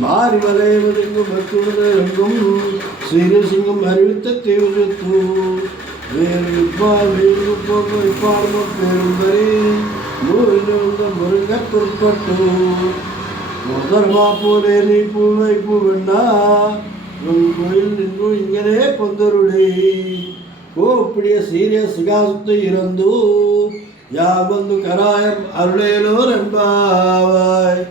மாறி வளைவதெங்கும் மத்துடங்கும் சீரசிங்கம் அறிவித்த தீவிரத்து வேறு இப்பால் இப்பாலும் பெரும் வரி நூறிலிருந்த முருங்க குறிப்பட்டு முதர்மா போலே நீ பூவை பூவெண்ணா உன் கோயில் நின்று இங்கனே பொந்தருளே கோப்பிடிய சீரிய சிகாசத்தை இறந்து யார் வந்து கராயம் அருளேலோர் என்பாவாய்.